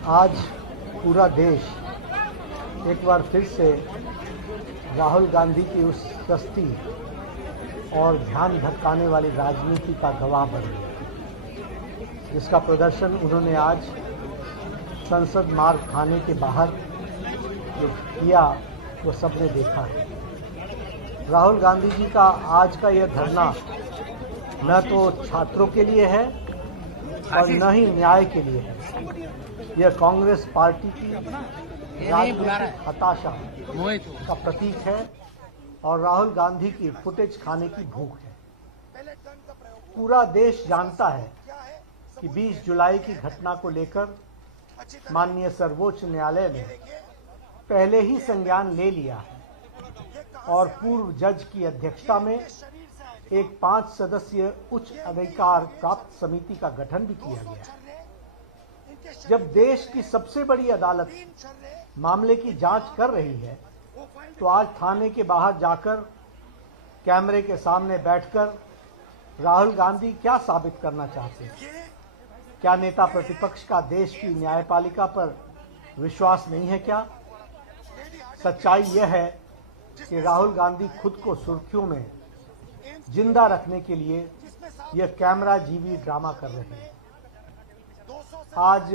आज पूरा देश एक बार फिर से राहुल गांधी की उस सस्ती और ध्यान भटकाने वाली राजनीति का गवाह बन गया, जिसका प्रदर्शन उन्होंने आज संसद मार्ग थाने के बाहर जो किया वो सबने देखा है। राहुल गांधी जी का आज का यह धरना न तो छात्रों के लिए है और न ही न्याय के लिए है। यह कांग्रेस पार्टी की राजनीतिक हताशा का प्रतीक है और राहुल गांधी की फुटेज खाने की भूख है। पूरा देश जानता है कि 20 जुलाई की घटना को लेकर माननीय सर्वोच्च न्यायालय ने पहले ही संज्ञान ले लिया है और पूर्व जज की अध्यक्षता में एक 5 सदस्यीय उच्च अधिकार प्राप्त समिति का गठन भी किया गया है। जब देश की सबसे बड़ी अदालत मामले की जांच कर रही है, तो आज थाने के बाहर जाकर कैमरे के सामने बैठकर राहुल गांधी क्या साबित करना चाहते हैं? क्या नेता प्रतिपक्ष का देश की न्यायपालिका पर विश्वास नहीं है क्या? सच्चाई यह है कि राहुल गांधी खुद को सुर्खियों में जिंदा रखने के लिए यह कैमरा जीवी ड्रामा कर रहे हैं। आज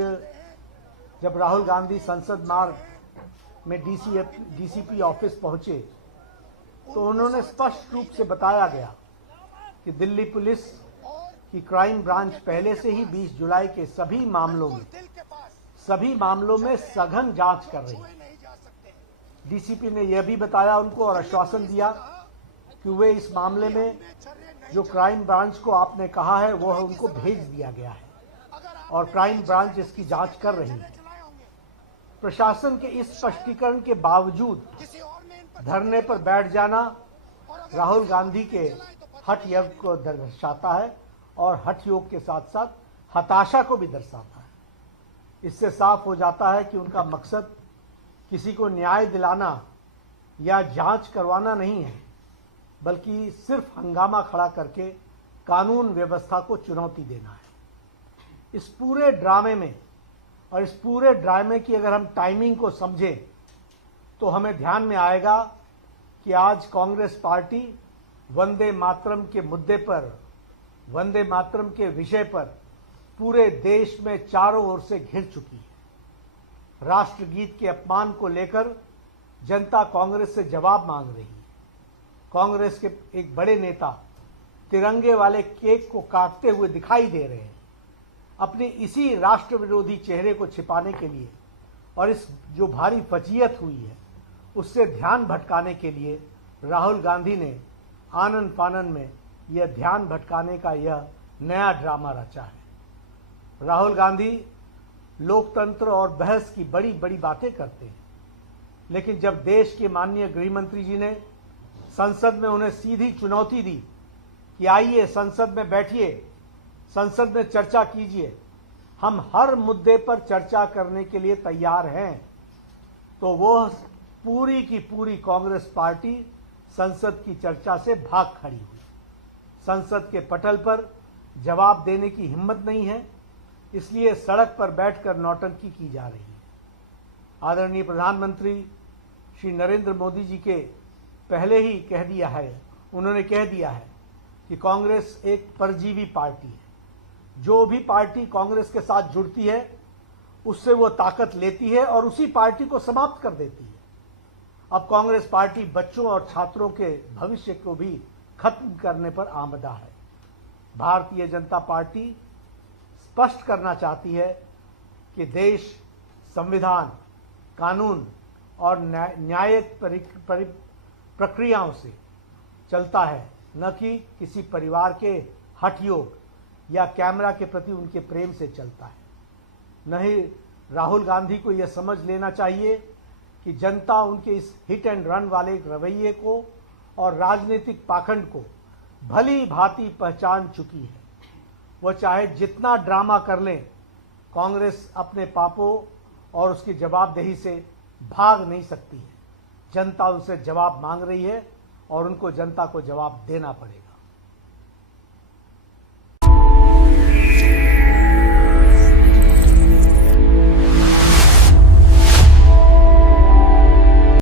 जब राहुल गांधी संसद मार्ग में डीसीपी ऑफिस पहुंचे, तो उन्होंने स्पष्ट रूप से बताया गया कि दिल्ली पुलिस की क्राइम ब्रांच पहले से ही 20 जुलाई के सभी मामलों में सघन जांच कर रही है। डीसीपी ने यह भी बताया उनको और आश्वासन दिया कि वे इस मामले में जो क्राइम ब्रांच को आपने कहा है वो उनको भेज दिया गया है और क्राइम ब्रांच इसकी जांच कर रही है। प्रशासन के इस स्पष्टीकरण के बावजूद धरने पर बैठ जाना राहुल गांधी के हठ योग को दर्शाता है और हठ योग के साथ साथ हताशा को भी दर्शाता है। इससे साफ हो जाता है कि उनका मकसद किसी को न्याय दिलाना या जांच करवाना नहीं है, बल्कि सिर्फ हंगामा खड़ा करके कानून व्यवस्था को चुनौती देना है। इस पूरे ड्रामे में और इस पूरे ड्रामे की अगर हम टाइमिंग को समझें तो हमें ध्यान में आएगा कि आज कांग्रेस पार्टी वंदे मातरम के मुद्दे पर, वंदे मातरम के विषय पर पूरे देश में चारों ओर से घिर चुकी है। राष्ट्रगीत के अपमान को लेकर जनता कांग्रेस से जवाब मांग रही है। कांग्रेस के एक बड़े नेता तिरंगे वाले केक को काटते हुए दिखाई दे रहे हैं। अपने इसी राष्ट्र विरोधी चेहरे को छिपाने के लिए और इस जो भारी फजीयत हुई है उससे ध्यान भटकाने के लिए राहुल गांधी ने आनन फानन में यह ध्यान भटकाने का यह नया ड्रामा रचा है। राहुल गांधी लोकतंत्र और बहस की बड़ी बड़ी बातें करते हैं, लेकिन जब देश के माननीय गृह मंत्री जी ने संसद में उन्हें सीधी चुनौती दी कि आइए संसद में बैठिए, संसद में चर्चा कीजिए, हम हर मुद्दे पर चर्चा करने के लिए तैयार हैं, तो वो पूरी की पूरी कांग्रेस पार्टी संसद की चर्चा से भाग खड़ी हुई। संसद के पटल पर जवाब देने की हिम्मत नहीं है, इसलिए सड़क पर बैठकर नौटंकी की जा रही है। आदरणीय प्रधानमंत्री श्री नरेंद्र मोदी जी के पहले ही उन्होंने कह दिया है कि कांग्रेस एक परजीवी पार्टी है। जो भी पार्टी कांग्रेस के साथ जुड़ती है उससे वो ताकत लेती है और उसी पार्टी को समाप्त कर देती है। अब कांग्रेस पार्टी बच्चों और छात्रों के भविष्य को भी खत्म करने पर आमदा है। भारतीय जनता पार्टी स्पष्ट करना चाहती है कि देश संविधान, कानून और न्यायिक प्रक्रियाओं से चलता है, न कि किसी परिवार के हठयोग या कैमरा के प्रति उनके प्रेम से चलता है। नहीं, राहुल गांधी को यह समझ लेना चाहिए कि जनता उनके इस हिट एंड रन वाले रवैये को और राजनीतिक पाखंड को भली भांति पहचान चुकी है। वह चाहे जितना ड्रामा कर लें, कांग्रेस अपने पापों और उसकी जवाबदेही से भाग नहीं सकती है। जनता उनसे जवाब मांग रही है और उनको जनता को जवाब देना पड़ेगा।